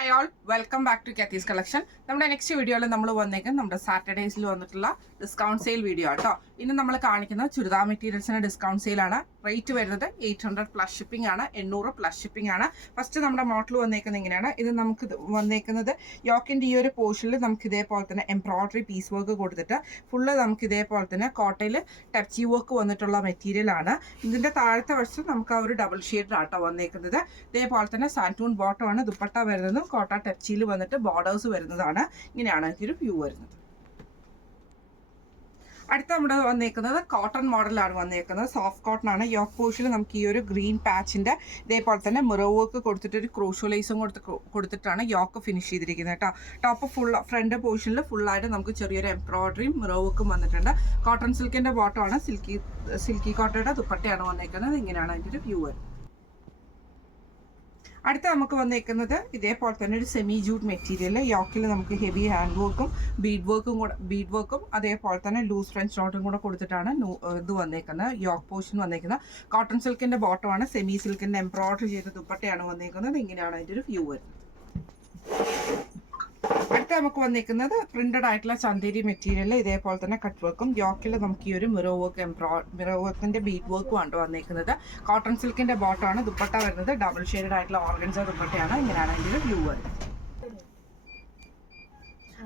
Hi all, welcome back to Kathy's Collection. നമ്മുടെ next വീഡിയോയിൽ നമ്മൾ വന്നേക്കുന്നത് നമ്മുടെ സാറ്റർഡേസിൽ വന്നിട്ടുള്ള ഡിസ്കൗണ്ട് സെയിൽ വീഡിയോ ആട്ടോ. ഇന്ന് നമ്മൾ കാണിക്കുന്ന ചുരിദാർ മെറ്റീരിയൽസിന് ഡിസ്കൗണ്ട് സെയിലാണ്. റേറ്റ് വരുന്നത് 800 പ്ലസ് ഷിപ്പിംഗ് ആണ്, 800 പ്ലസ് ഷിപ്പിംഗ് ആണ്. ഫസ്റ്റ് നമ്മുടെ മോഡൽ വന്നേക്കുന്നത് ഇങ്ങനെയാണ്. ഇത് നമുക്ക് വന്നേക്കുന്നത് യോക്കിൻ്റെ ഈ ഒരു പോർഷനിൽ നമുക്ക് ഇതേപോലെ തന്നെ എംബ്രോയിഡറി പീസ് വർക്ക് കൊടുത്തിട്ട് ഫുള്ള് നമുക്ക് ഇതേപോലെ തന്നെ കോട്ടയിൽ ടച്ച് വർക്ക് വന്നിട്ടുള്ള മെറ്റീരിയൽ ആണ്. ഇതിൻ്റെ താഴത്തെ വശത്ത് നമുക്ക് ആ ഒരു ഡബിൾ ഷെയ്ഡിലാട്ടോ വന്നേക്കുന്നത്. ഇതേപോലെ തന്നെ സാൻറ്റൂൺ ബോട്ടം ആണ് ദുപ്പട്ട വരുന്നത്. കോട്ട ടച്ചിൽ വന്നിട്ട് ബോർഡേഴ്സ് വരുന്നതാണ്. ഇങ്ങനെയാണ് ഇതിൻ്റെ വ്യൂ വരുന്നത്. അടുത്ത നമ്മുടെ വന്നേക്കുന്നത് കോട്ടൺ മോഡലാണ് വന്നേക്കുന്നത്. സോഫ്റ്റ് കോട്ടൺ ആണ്. യോക്ക് പോർഷനിൽ നമുക്ക് ഈ ഒരു ഗ്രീൻ പാച്ചിൻ്റെ ഇതേപോലെ തന്നെ മിറർ വർക്ക് കൊടുത്തിട്ട് ഒരു ക്രോഷോ ലേസും കൊടുത്തിട്ടാണ് യോക്ക് ഫിനിഷ് ചെയ്തിരിക്കുന്നത് കേട്ടോ. ടോപ്പ് ഫ്രണ്ട് പോർഷനിൽ ഫുള്ളായിട്ട് നമുക്ക് ചെറിയൊരു എംബ്രോയിഡറിയും മിറർ വർക്കും വന്നിട്ടുണ്ട്. കോട്ടൺ സിൽക്കിൻ്റെ ബോട്ടമാണ്. സിൽക്കി കോട്ടയുടെ ദുപ്പട്ടയാണ് വന്നേക്കുന്നത്. ഇങ്ങനെയാണ് അതിൻ്റെ ഒരു വ്യൂ വരുന്നത്. അടുത്ത നമുക്ക് വന്നേക്കുന്നത് ഇതേപോലെ തന്നെ ഒരു സെമി ജൂട്ട് മെറ്റീരിയൽ. യോക്കിൽ നമുക്ക് ഹെവി ഹാൻഡ് വർക്കും ബീഡ് വർക്കും അതേപോലെ തന്നെ ലൂസ് ഫ്രഞ്ച് നോട്ടും കൂടെ കൊടുത്തിട്ടാണ് ഇത് വന്നേക്കുന്നത്. യോക്ക് പോർഷൻ വന്നേക്കുന്നത്. കോട്ടൺ സിൽക്കിൻ്റെ ബോട്ടമാണ്. സെമി സിൽക്കിൻ്റെ എംബ്രോയിഡറി ചെയ്ത ദുപ്പട്ടയാണ് വന്നേക്കുന്നത്. ഇങ്ങനെയാണ് അതിൻ്റെ ഒരു വ്യൂ വരുന്നത്. അടുത്ത നമുക്ക് വന്നിരിക്കുന്നത് പ്രിന്റഡ് ആയിട്ടുള്ള ചന്തേരി മെറ്റീരിയൽ. ഇതേപോലെ തന്നെ കട്ട് വർക്കും യോക്കിൽ നമുക്ക് ഈ ഒരു മിറർ വർക്കിന്റെ ബീഡ് വർക്കും ആണ് വന്നിരിക്കുന്നത്. കോട്ടൺ സിൽക്കിന്റെ ബോട്ടമാണ്. ദുപ്പട്ട വരുന്നത് ഡബിൾ ഷെയ്ഡഡ് ആയിട്ടുള്ള ഓർഗൻസ ദുപ്പട്ടയാണ്. ഇങ്ങനെയാണ് അതിൻ്റെ ഒരു വ്യൂ വരുന്നത്.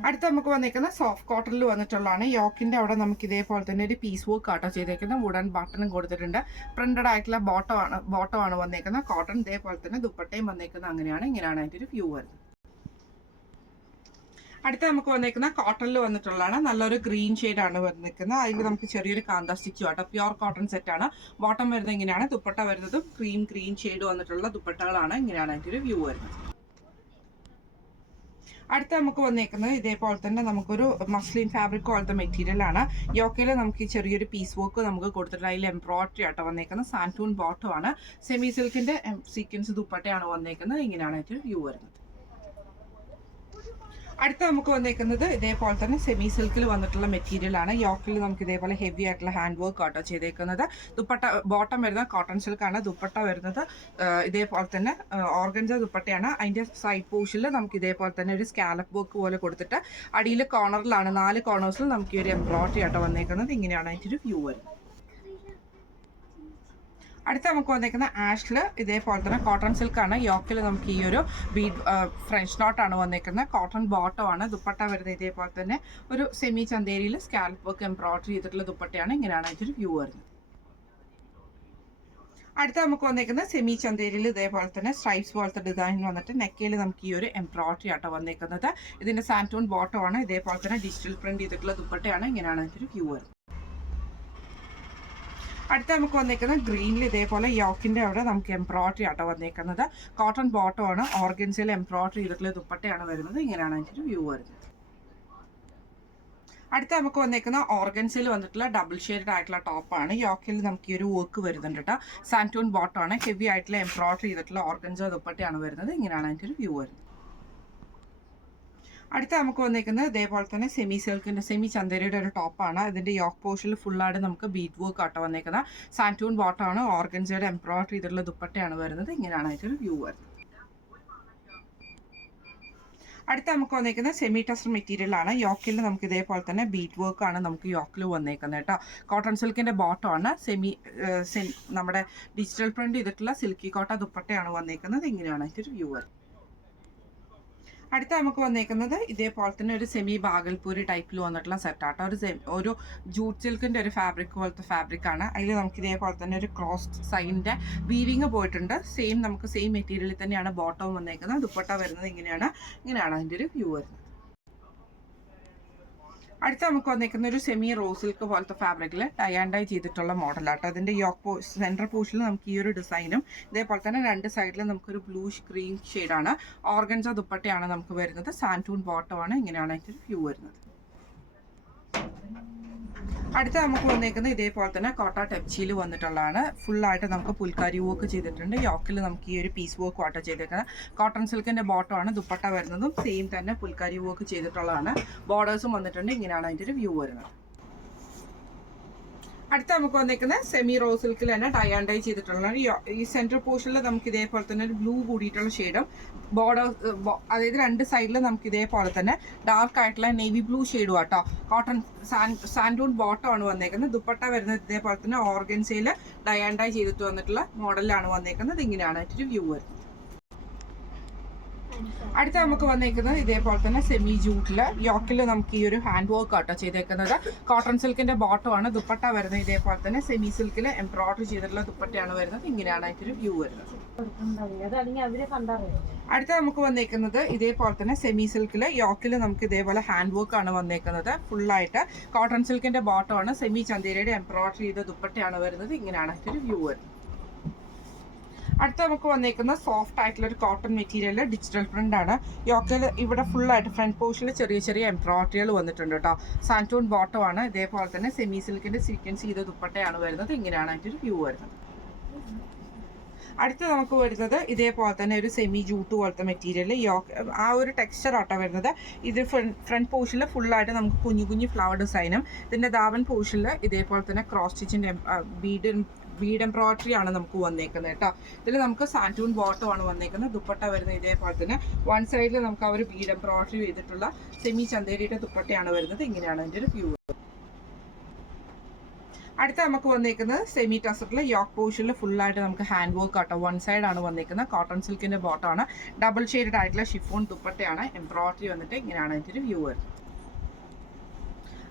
അടുത്ത നമുക്ക് വന്നിരിക്കുന്നത് സോഫ്റ്റ് കോട്ടണിൽ വന്നിട്ടുള്ളതാണ്. യോക്കിന്റെ അവിടെ നമുക്ക് ഇതേപോലെ തന്നെ ഒരു പീസ് വർക്ക് ആട്ടോ ചെയ്തേക്കുന്നത്. വുഡൻ ബട്ടണും കൊടുത്തിട്ടുണ്ട്. പ്രിന്റഡ് ആയിട്ടുള്ള ബോട്ടമാണ് വന്നിരിക്കുന്നത്. കോട്ടൺ ഇതേപോലെ തന്നെ ദുപ്പട്ടയും വന്നിരിക്കുന്നത്. ഇങ്ങനെയാണ് അതിൻ്റെ ഒരു വ്യൂ വരുന്നത്. അടുത്ത നമുക്ക് വന്നേക്കുന്ന കോട്ടണിൽ വന്നിട്ടുള്ളതാണ്. നല്ലൊരു ഗ്രീൻ ഷെയ്ഡാണ് വന്നിരിക്കുന്നത്. അതിൽ നമുക്ക് ചെറിയൊരു കാന്ത സ്റ്റിച്ചും ആട്ടോ. പ്യുവർ കോട്ടൺ സെറ്റാണ്. ബോട്ടം വരുന്നത് ഇങ്ങനെയാണ്. ദുപ്പട്ട വരുന്നത് ഗ്രീൻ ഷെയ്ഡ് വന്നിട്ടുള്ള ദുപ്പട്ടകളാണ്. ഇങ്ങനെയാണ് അതിൻ്റെ ഒരു വ്യൂ വരുന്നത്. അടുത്ത നമുക്ക് വന്നേക്കുന്നത് ഇതേപോലെ തന്നെ നമുക്കൊരു മസ്ലിൻ ഫാബ്രിക് പോലത്തെ മെറ്റീരിയൽ ആണ്. യോക്കയിൽ നമുക്ക് ചെറിയൊരു പീസ് വർക്ക് നമുക്ക് കൊടുത്തിട്ട് അതിൽ എംബ്രോയിഡറി ആട്ടോ വന്നേക്കുന്നത്. സാൻറ്റൂൺ ബോട്ടമാണ്. സെമി സിൽക്കിന്റെ സീക്വൻസ് ദുപ്പട്ടയാണ് വന്നേക്കുന്നത്. ഇങ്ങനെയാണ് അതിൻ്റെ വ്യൂ വരുന്നത്. അടുത്ത നമുക്ക് വന്നേക്കുന്നത് ഇതേപോലെ തന്നെ സെമി സിൽക്കിൽ വന്നിട്ടുള്ള മെറ്റീരിയൽ ആണ്. യോക്കിൽ നമുക്ക് ഇതേപോലെ ഹെവി ആയിട്ടുള്ള ഹാൻഡ് വർക്ക് ആട്ടോ ചെയ്തേക്കുന്നത്. ദുപ്പട്ട ബോട്ടം വരുന്നത് കോട്ടൺ സിൽക്കാണ്. ദുപ്പട്ട വരുന്നത് ഇതേപോലെ തന്നെ ഓർഗൻസ ദുപ്പട്ടയാണ്. അതിൻ്റെ സൈഡ് പോർഷനിൽ നമുക്ക് ഇതേപോലെ തന്നെ ഒരു സ്കാലപ്പ് വർക്ക് പോലെ കൊടുത്തിട്ട് അടിയിൽ കോർണറിലാണ് 4 കോർണേഴ്സിൽ നമുക്ക് ഈ ഒരു എംബ്രോയിഡറി ആട്ടോ വന്നേക്കുന്നത്. ഇങ്ങനെയാണ് അതിൻ്റെ ഒരു വ്യൂ വരുന്നത്. അടുത്ത നമുക്ക് വന്നേക്കുന്ന ആഷിൽ ഇതേപോലെ തന്നെ കോട്ടൺ സിൽക്കാണ്. യോക്കിൽ നമുക്ക് ഈ ഒരു ബീഡ് ഫ്രഞ്ച് നോട്ടാണ് വന്നേക്കുന്നത്. കോട്ടൺ ബോട്ടമാണ്. ദുപ്പട്ട വരുന്നത് ഇതേപോലെ തന്നെ ഒരു സെമി ചന്തേരിയിൽ സ്കാൽപ്പ് വർക്ക് എംബ്രോയിഡറി ചെയ്തിട്ടുള്ള ദുപ്പട്ടയാണ്. ഇങ്ങനെയാണ് അതിൻ്റെ വ്യൂ വരുന്നത്. അടുത്ത നമുക്ക് വന്നേക്കുന്നത് സെമി ചന്തേരിയിൽ ഇതേപോലെ തന്നെ സ്ട്രൈപ്സ് പോലത്തെ ഡിസൈൻ വന്നിട്ട് നെക്കയിൽ നമുക്ക് ഈ ഒരു എംബ്രോയിഡറി ആട്ടോ വന്നേക്കുന്നത്. ഇതിൻ്റെ സാൻറ്റൂൺ ബോട്ടമാണ്. ഇതേപോലെ തന്നെ ഡിജിറ്റൽ പ്രിന്റ് ചെയ്തിട്ടുള്ള ദുപ്പട്ടയാണ്. ഇങ്ങനെയാണ് അതിൻ്റെ വ്യൂ വരുന്നത്. അടുത്ത നമുക്ക് വന്നേക്കുന്നത് ഗ്രീനിൽ ഇതേപോലെ യോക്കിൻ്റെ അവിടെ നമുക്ക് എംബ്രോയിഡറി ആട്ടോ വന്നേക്കുന്നത്. കോട്ടൺ ബോട്ടമാണ്. ഓർഗൻസയിൽ എംബ്രോയിഡറി ചെയ്തിട്ടുള്ള ദുപ്പട്ടയാണ് വരുന്നത്. ഇങ്ങനെയാണ് അതിൻ്റെ വ്യൂ വരുന്നത്. അടുത്ത നമുക്ക് വന്നേക്കുന്ന ഓർഗൻസയിൽ വന്നിട്ടുള്ള ഡബിൾ ഷെയ്ഡ് ആയിട്ടുള്ള ടോപ്പാണ്. യോക്കിൽ നമുക്ക് ഈ ഒരു വർക്ക് വരുന്നുണ്ട് കേട്ടോ. സാൻറ്റൂൺ ബോട്ടമാണ്. ഹെവി ആയിട്ടുള്ള എംബ്രോയിഡറി ചെയ്തിട്ടുള്ള ഓർഗൻസ ദുപ്പട്ടയാണ് വരുന്നത്. ഇങ്ങനെയാണ് അതിൻ്റെ ഒരു വ്യൂ വരുന്നത്. അടുത്ത നമുക്ക് വന്നേക്കുന്നത് ഇതേപോലെ തന്നെ സെമി ചന്തേരിയുടെ ഒരു ടോപ്പാണ്. ഇതിൻ്റെ യോക്ക് പോർഷനിൽ ഫുള്ളായിട്ട് നമുക്ക് ബീറ്റ് വർക്ക് ആട്ടോ വന്നേക്കുന്നത്. സാൻറ്റൂൺ ബോട്ടമാണ്. ഓർഗൻസയുടെ എംബ്രോയിഡറി ചെയ്തിട്ടുള്ള ദുപ്പട്ടയാണ് വരുന്നത്. ഇങ്ങനെയാണ് അതിൻ്റെ വ്യൂ വരുന്നത്. അടുത്ത നമുക്ക് വന്നേക്കുന്നത് സെമി ടസർ മെറ്റീരിയൽ ആണ്. യോക്കിൽ നമുക്ക് ഇതേപോലെ തന്നെ ബീറ്റ് വർക്ക് ആണ് നമുക്ക് യോക്കിൽ വന്നേക്കുന്നത് കേട്ടോ. കോട്ടൺ സിൽക്കിൻ്റെ ബോട്ടമാണ്. നമ്മുടെ ഡിജിറ്റൽ പ്രിന്റ് ചെയ്തിട്ടുള്ള സിൽക്കി കോട്ട ദുപ്പട്ടയാണ് വന്നേക്കുന്നത്. ഇങ്ങനെയാണ് അതിൻ്റെ വ്യൂ വരുന്നത്. അടുത്ത നമുക്ക് വന്നേക്കുന്നത് ഇതേപോലെ തന്നെ ഒരു സെമി ബാഗൽപൂരി ടൈപ്പിൽ വന്നിട്ടുള്ള സെറ്റാട്ടോ. ഒരു ജൂട്ട് സിൽക്കിൻ്റെ ഒരു ഫാബ്രിക് പോലത്തെ ഫാബ്രിക്കാണ്. അതിൽ നമുക്ക് ഇതേപോലെ തന്നെ ഒരു ക്രോസ് സൈഡിൻ്റെ വീവിങ് പോയിട്ടുണ്ട്. നമുക്ക് സെയിം മെറ്റീരിയലിൽ തന്നെയാണ് ബോട്ടവും വന്നേക്കുന്നത്. ദുപ്പട്ട വരുന്നത് ഇങ്ങനെയാണ് അതിൻ്റെ ഒരു വ്യൂ വരുന്നത്. അടുത്ത നമുക്ക് വന്നിരിക്കുന്ന ഒരു സെമി റോസ് സിൽക്ക് പോലത്തെ ഫാബ്രിക്കിൽ ടൈ ആൻഡ് ഡൈ ചെയ്തിട്ടുള്ള മോഡലാട്ടോ. അതിൻ്റെ സെൻട്രൽ പോർഷനിൽ നമുക്ക് ഈ ഒരു ഡിസൈനും ഇതേപോലെ തന്നെ 2 സൈഡിലും നമുക്കൊരു ബ്ലൂഷ് ഗ്രീൻ ഷെയ്ഡാണ്. ഓർഗൻസ ദുപ്പട്ടയാണ് നമുക്ക് വരുന്നത്. സാൻറ്റൂൺ ബോട്ടമാണ്. ഇങ്ങനെയാണ് അതിൻ്റെ വ്യൂ വരുന്നത്. അടുത്ത നമുക്ക് വന്നേക്കുന്നത് ഇതേപോലെ തന്നെ കോട്ട ടച്ചിയിൽ വന്നിട്ടുള്ളതാണ്. ഫുള്ളായിട്ട് നമുക്ക് പുൽക്കാരി വർക്ക് ചെയ്തിട്ടുണ്ട്. യോക്കിൽ നമുക്ക് ഈ ഒരു പീസ് വർക്ക് ആട്ടോ ചെയ്തേക്കുന്നത്. കോട്ടൺ സിൽക്കിൻ്റെ ബോട്ടമാണ്. ദുപ്പട്ട വരുന്നതും സെയിം തന്നെ പുൽക്കാരി വർക്ക് ചെയ്തിട്ടുള്ളതാണ്. ബോർഡേഴ്സും വന്നിട്ടുണ്ട്. ഇങ്ങനെയാണ് അതിൻ്റെ ഒരു വ്യൂ വരുന്നത്. അടുത്ത നമുക്ക് വന്നേക്കുന്നത് സെമി റോ സിൽക്കിൽ തന്നെ ടൈ ആൻഡ് ഡൈ ചെയ്തിട്ടുള്ള ഈ സെൻട്രൽ പോർഷനിൽ നമുക്ക് ഇതേപോലെ തന്നെ ഒരു ബ്ലൂ കൂടിയിട്ടുള്ള ഷെയ്ഡും ബോർഡർ, അതായത് രണ്ട് സൈഡിൽ നമുക്ക് ഇതേപോലെ തന്നെ ഡാർക്ക് ആയിട്ടുള്ള നേവി ബ്ലൂ ഷെയ്ഡും ആട്ടോ. കോട്ടൺ സാൻഡൂൺ ബോട്ടം ആണ് വന്നേക്കുന്നത്. ദുപ്പട്ട വരുന്നത് ഇതേപോലെ തന്നെ ഓർഗൻസയിൽ ടൈ ആൻഡ് ഡൈ ചെയ്തിട്ട് വന്നിട്ടുള്ള മോഡലിലാണ് വന്നേക്കുന്നത്. ഇങ്ങനെയാണ് ഒരു വ്യൂ വരുന്നത്. അടുത്ത നമുക്ക് വന്നേക്കുന്നത് ഇതേപോലെ തന്നെ സെമി ജൂട്ടില് യോക്കിൽ നമുക്ക് ഈ ഒരു ഹാൻഡ് വർക്ക് ആട്ടോ ചെയ്തേക്കുന്നത്. കോട്ടൺ സിൽക്കിന്റെ ബോട്ടം ആണ്. ദുപ്പട്ട വരുന്നത് ഇതേപോലെ തന്നെ സെമി സിൽക്കിൽ എംബ്രോയിഡറി ചെയ്തിട്ടുള്ള ദുപ്പട്ടയാണ് വരുന്നത്. ഇങ്ങനെയാണ് ഒരു വ്യൂ വരുന്നത്. അടുത്ത നമുക്ക് വന്നേക്കുന്നത് ഇതേപോലെ തന്നെ സെമി സിൽക്കില് യോക്കിൽ നമുക്ക് ഇതേപോലെ ഹാൻഡ് വർക്ക് ആണ് വന്നേക്കുന്നത്. ഫുള്ളായിട്ട് കോട്ടൺ സിൽക്കിന്റെ ബോട്ടം ആണ്. സെമി ചന്തേരിയുടെ എംബ്രോയിഡറി ചെയ്ത ദുപ്പട്ടയാണ് വരുന്നത്. ഇങ്ങനെയാണ് ഒരു വ്യൂ വരുന്നത്. അടുത്ത നമുക്ക് വന്നേക്കുന്ന സോഫ്റ്റ് ആയിട്ടുള്ള ഒരു കോട്ടൺ മെറ്റീരിയൽ ഡിജിറ്റൽ പ്രിന്റ് ആണ്. യോക്കിൽ ഇവിടെ ഫുള്ളായിട്ട് ഫ്രണ്ട് പോർഷനിൽ ചെറിയ ചെറിയ എംബ്രോയിഡറികൾ വന്നിട്ടുണ്ട് കേട്ടോ. സാൻറ്റൂൺ ബോട്ടം ആണ്. ഇതേപോലെ തന്നെ സെമി സിൽക്കിന്റെ സീക്വൻസ് ചെയ്ത ദുപ്പട്ടയാണ് വരുന്നത്. ഇങ്ങനെയാണ് ഒരു വ്യൂ വരുന്നത്. അടുത്ത് നമുക്ക് വരുന്നത് ഇതേപോലെ തന്നെ ഒരു സെമി ജൂട്ട് പോലത്തെ മെറ്റീരിയൽ ആ ഒരു ടെക്സ്ചർ ആട്ടോ വരുന്നത്. ഇത് ഫ്രണ്ട് പോർഷനിൽ ഫുള്ളായിട്ട് നമുക്ക് കുഞ്ഞു കുഞ്ഞു ഫ്ലവർ ഡിസൈനും ഇതിന്റെ ദാവൻ പോർഷനിൽ ഇതേപോലെ തന്നെ ക്രോസ് സ്റ്റിച്ചിന്റെ ബീഡ് എംബ്രോയിഡറി ആണ് നമുക്ക് വന്നേക്കുന്നത് കേട്ടോ. ഇതിൽ നമുക്ക് സാൻറ്റൂൺ ബോട്ടം ആണ് വന്നേക്കുന്നത്. ദുപ്പട്ട വരുന്നത് ഇതേപോലെ തന്നെ വൺ സൈഡിൽ നമുക്ക് ആ ഒരു ബീഡ് എംബ്രോയിഡറി ചെയ്തിട്ടുള്ള സെമി ചന്തേരിയുടെ ദുപ്പട്ടയാണ് വരുന്നത്. ഇങ്ങനെയാണ് അതിൻ്റെ ഒരു വ്യൂ. അടുത്ത നമുക്ക് വന്നേക്കുന്നത് സെമി ടസറിൽ യോക്ക് പോർഷനിൽ ഫുള്ളായിട്ട് നമുക്ക് ഹാൻഡ് വർക്ക് ആട്ടോ. വൺ സൈഡ് ആണ് വന്നേക്കുന്നത്. കോട്ടൺ സിൽക്കിന്റെ ബോട്ടം ആണ്. ഡബിൾ ഷെയ്ഡഡ് ആയിട്ടുള്ള ഷിഫോൺ ദുപ്പട്ടയാണ്. എംബ്രോയിഡറി വന്നിട്ട് ഇങ്ങനെയാണ് അതിൻ്റെ ഒരു വ്യൂ വരുന്നത്.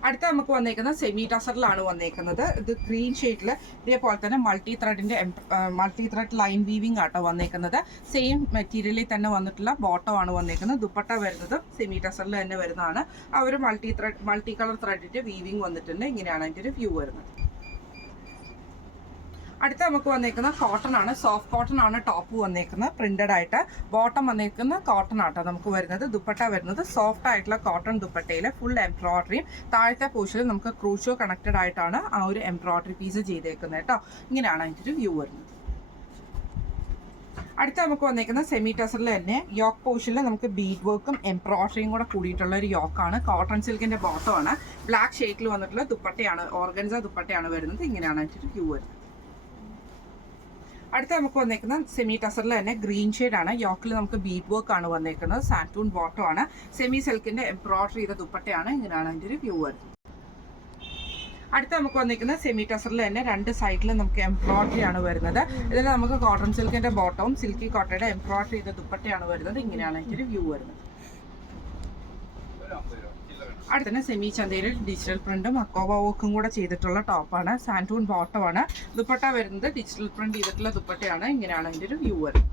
അടുത്ത നമുക്ക് വന്നേക്കുന്നത് സെമി ടസറിലാണ് വന്നേക്കുന്നത്. ഇത് ഗ്രീൻ ഷെയ്ഡിൽ ഇതേപോലെ തന്നെ മൾട്ടി ത്രെഡ് ലൈൻ വീവിംഗ് ആട്ടോ വന്നേക്കുന്നത്. സെയിം മെറ്റീരിയലിൽ തന്നെ വന്നിട്ടുള്ള ബോട്ടം ആണ് വന്നേക്കുന്നത്. ദുപ്പട്ട വരുന്നത് സെമി ടസറിൽ തന്നെ വരുന്നതാണ്. ആ ഒരു മൾട്ടി കളർ ത്രെഡിന്റെ വീവിംഗ് വന്നിട്ടുണ്ട്. ഇങ്ങനെയാണ് അതിൻ്റെ ഒരു വ്യൂ വരുന്നത്. അടുത്ത നമുക്ക് വന്നേക്കുന്ന കോട്ടൺ ആണ്. സോഫ്റ്റ് കോട്ടൺ ആണ് ടോപ്പ് വന്നേക്കുന്നത്. പ്രിന്റഡ് ആയിട്ട് ബോട്ടം വന്നേക്കുന്ന കോട്ടൺ ആട്ടോ നമുക്ക് വരുന്നത്. ദുപ്പട്ട വരുന്നത് സോഫ്റ്റ് ആയിട്ടുള്ള കോട്ടൺ ദുപ്പട്ടയിൽ ഫുൾ എംബ്രോയിഡറിയും താഴത്തെ പോർഷനിൽ നമുക്ക് ക്രൂഷോ കണക്റ്റഡ് ആയിട്ടാണ് ആ ഒരു എംബ്രോയിഡറി പീസ് ചെയ്തേക്കുന്നത് കേട്ടോ. ഇങ്ങനെയാണ് അതിൻ്റെ ഒരു വ്യൂ വരുന്നത്. അടുത്ത നമുക്ക് വന്നേക്കുന്ന സെമി ടസറിൽ തന്നെ യോക്ക് പോർഷനിൽ നമുക്ക് ബീഡ് വർക്കും എംബ്രോയിഡറിയും കൂടെ കൂടിയിട്ടുള്ള ഒരു യോക്കാണ്. കോട്ടൺ സിൽക്കിന്റെ ബോട്ടം ആണ്. ബ്ലാക്ക് ഷെയ്ഡിൽ വന്നിട്ടുള്ള ദുപ്പട്ടയാണ്. ഓർഗൻസ ദുപ്പട്ടയാണ് വരുന്നത്. ഇങ്ങനെയാണ് അതിൻ്റെ ഒരു വ്യൂ വരുന്നത്. അടുത്ത നമുക്ക് വന്നേക്കുന്ന സെമി ടസറിൽ തന്നെ ഗ്രീൻ ഷെയ്ഡ് ആണ്. യോക്കിൽ നമുക്ക് ബീഡ് വർക്ക് ആണ് വന്നേക്കുന്നത്. സാൻറ്റൂൺ ബോട്ടം ആണ്. സെമി സിൽക്കിന്റെ എംബ്രോയിഡറി ചെയ്ത ദുപ്പട്ടയാണ്. ഇങ്ങനെയാണ് അതിൻ്റെ ഒരു വ്യൂ വരുന്നത്. അടുത്ത നമുക്ക് വന്നിരിക്കുന്നത് സെമി ടസറിൽ തന്നെ രണ്ട് സൈഡിലും നമുക്ക് എംബ്രോയിഡറി ആണ് വരുന്നത്. ഇതിൽ നമുക്ക് കോട്ടൺ സിൽക്കിന്റെ ബോട്ടവും സിൽക്കി കോട്ടയുടെ എംബ്രോയിഡറി ചെയ്ത ദുപ്പട്ടയാണ് വരുന്നത്. ഇങ്ങനെയാണ് അതിൻ്റെ ഒരു വ്യൂ വരുന്നത്. അടുത്ത തന്നെ സെമി ചന്തയിൽ ഡിജിറ്റൽ പ്രിന്റും അക്കോബ വർക്കും കൂടെ ചെയ്തിട്ടുള്ള ടോപ്പാണ്. സാൻറ്റൂൺ ബോട്ടമാണ്. ദുപ്പട്ട വരുന്നത് ഡിജിറ്റൽ പ്രിന്റ് ചെയ്തിട്ടുള്ള ദുപ്പട്ടയാണ്. ഇങ്ങനെയാണ് അതിൻ്റെ ഒരു വ്യൂ വരുന്നത്.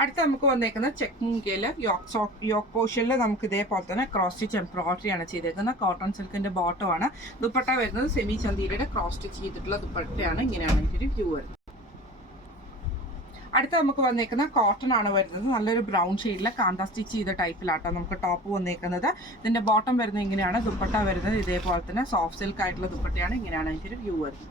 അടുത്ത നമുക്ക് വന്നേക്കുന്നത് ചെക്ക് മുങ്കയിൽ യോക്ക് പോർഷനിൽ നമുക്ക് ഇതേപോലെ തന്നെ ക്രോസ് സ്റ്റിച്ച് എംബ്രോയിഡറി ആണ് ചെയ്തേക്കുന്നത്. കോട്ടൺ സിൽക്കിന്റെ ബോട്ടം ആണ്. ദുപ്പട്ട വരുന്നത് സെമി ചന്തീരയുടെ ക്രോസ് സ്റ്റിച്ച് ചെയ്തിട്ടുള്ള ദുപ്പട്ടയാണ്. ഇങ്ങനെയാണ് അതിൻ്റെ ഒരു വ്യൂ വരുന്നത്. അടുത്ത നമുക്ക് വന്നേക്കുന്ന കോട്ടൺ ആണ് വരുന്നത്. നല്ലൊരു ബ്രൗൺ ഷെയ്ഡിൽ കാന്ത സ്റ്റിച്ച് ചെയ്ത ടൈപ്പിലാട്ടോ നമുക്ക് ടോപ്പ് വന്നേക്കുന്നത്. ഇതിന്റെ ബോട്ടം വരുന്നത് ഇങ്ങനെയാണ്. ദുപ്പട്ട വരുന്നത് ഇതേപോലെ തന്നെ സോഫ്റ്റ് സിൽക്ക് ആയിട്ടുള്ള ദുപ്പട്ടയാണ്. ഇങ്ങനെയാണ് അതിൻ്റെ ഒരു വ്യൂ വരുന്നത്.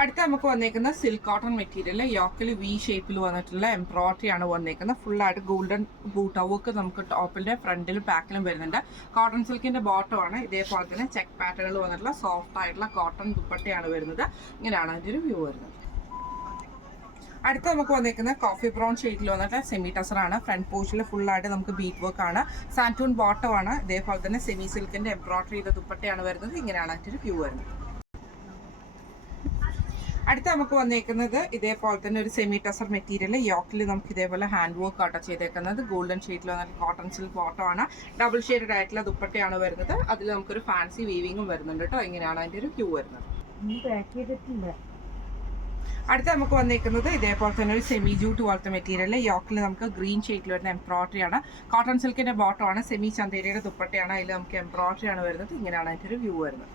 അടുത്ത നമുക്ക് വന്നേക്കുന്ന സിൽക്ക് കോട്ടൺ മെറ്റീരിയൽ യോക്കിൽ വി ഷേപ്പിൽ വന്നിട്ടുള്ള എംബ്രോയിഡറി ആണ് വന്നേക്കുന്നത്. ഫുള്ളായിട്ട് ഗോൾഡൻ ബൂട്ട വർക്ക് നമുക്ക് ടോപ്പിന്റെ ഫ്രണ്ടിലും ബാക്കിലും വരുന്നുണ്ട്. കോട്ടൺ സിൽക്കിന്റെ ബോട്ടം ആണ്. ഇതേപോലെ തന്നെ ചെക്ക് പാറ്റേണുകൾ വന്നിട്ടുള്ള സോഫ്റ്റ് ആയിട്ടുള്ള കോട്ടൺ ദുപ്പട്ടയാണ് വരുന്നത്. ഇങ്ങനെയാണ് അതിൻ്റെ ഒരു വ്യൂ വരുന്നത്. അടുത്ത നമുക്ക് വന്നേക്കുന്ന കോഫി ബ്രൗൺ ഷെയ്ഡിൽ വന്നിട്ട് സെമി ടസർ ആണ്. ഫ്രണ്ട് പോർഷനിൽ ഫുള്ളായിട്ട് നമുക്ക് ബീറ്റ് വർക്ക് ആണ്. സാൻറ്റൂൺ ബോട്ടം ആണ്. ഇതേപോലെ തന്നെ സെമി സിൽക്കിന്റെ എംബ്രോയിഡറി ചെയ്ത ദുപ്പട്ടയാണ് വരുന്നത്. ഇങ്ങനെയാണ് അതിൻ്റെ വ്യൂ വരുന്നത്. അടുത്ത നമുക്ക് വന്നേക്കുന്നത് ഇതേപോലെ തന്നെ ഒരു സെമി ടസർ മെറ്റീരിയൽ യോക്കിൽ നമുക്ക് ഇതേപോലെ ഹാൻഡ് വർക്ക് ആട്ടോ ചെയ്തേക്കുന്നത്. ഗോൾഡൻ ഷെയ്ഡിൽ വന്നിട്ട് കോട്ടൺ സിൽക്ക് ബോട്ടം ആണ്. ഡബിൾ ഷെയ്ഡഡ് ആയിട്ടുള്ള ദുപ്പട്ടയാണ് വരുന്നത്. അതിൽ നമുക്കൊരു ഫാൻസി വീവിങ്ങും വരുന്നുണ്ട് കേട്ടോ. ഇങ്ങനെയാണ് അതിൻ്റെ ഒരു വ്യൂ വരുന്നത്. അടുത്ത നമുക്ക് വന്നേക്കുന്നത് ഇതേപോലെ തന്നെ ഒരു സെമി ജൂട്ട് പോലത്തെ മെറ്റീരിയൽ യോക്കിൽ നമുക്ക് ഗ്രീൻ ഷെയ്ഡിൽ വരുന്ന എംബ്രോയിഡറി ആണ്. കോട്ടൺ സിൽക്കിന്റെ ബോട്ടം ആണ്. സെമി ചന്തേരിയുടെ ദുപ്പട്ടയാണ്. അതിൽ നമുക്ക് എംബ്രോയിഡറി ആണ് വരുന്നത്. ഇങ്ങനെയാണ് അതിൻ്റെ ഒരു വ്യൂ വരുന്നത്.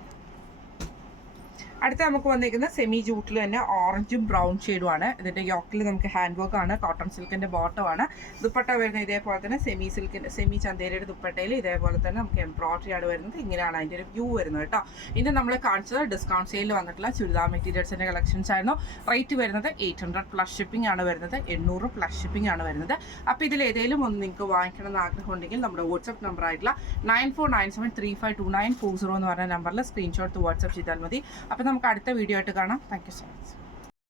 അടുത്ത നമുക്ക് വന്നിരിക്കുന്നത് സെമി ജൂട്ടിൽ തന്നെ ഓറഞ്ചും ബ്രൗൺ ഷെയ്ഡുമാണ്. ഇതിൻ്റെ യോക്കിൽ നമുക്ക് ഹാൻഡ് വർക്ക് ആണ്, കോട്ടൺ സിൽക്കിൻ്റെ ബോട്ടമാണ്. ദുപ്പട്ട വരുന്നത് ഇതേപോലെ തന്നെ സെമി ചന്തേരിയുടെ ദുപ്പട്ടയിൽ ഇതേപോലെ തന്നെ നമുക്ക് എംബ്രോയിഡറി ആണ് വരുന്നത്. ഇങ്ങനെയാണ് അതിൻ്റെ ഒരു വ്യൂ വരുന്നത് കേട്ടോ. ഇന്ന് നമ്മൾ കാണിച്ചത് ഡിസ്കൗണ്ട് സെയിലിൽ വന്നിട്ടുള്ള ചുരിദാർ മെറ്റീരിയൽസിൻ്റെ കളക്ഷൻസ് ആയിരുന്നു. റേറ്റ് വരുന്നത് 800 പ്ലസ് ഷിപ്പിംഗ് ആണ് വരുന്നത്, 800 പ്ലസ് ഷിപ്പിംഗ് ആണ് വരുന്നത്. അപ്പോൾ ഇതിൽ ഏതെങ്കിലും ഒന്ന് നിങ്ങൾക്ക് വാങ്ങിക്കണം എന്ന് ആഗ്രഹം ഉണ്ടെങ്കിൽ നമ്മുടെ വാട്സ്ആപ്പ് നമ്പർ ആയിട്ടുള്ള 9497352940 എന്ന് പറഞ്ഞ നമ്പറിൽ സ്ക്രീൻഷോട്ട് വാട്സ്ആപ്പ് ചെയ്താൽ മതി. അപ്പോൾ നമുക്ക് അടുത്ത വീഡിയോ ആയിട്ട് കാണാം. Thank you so much.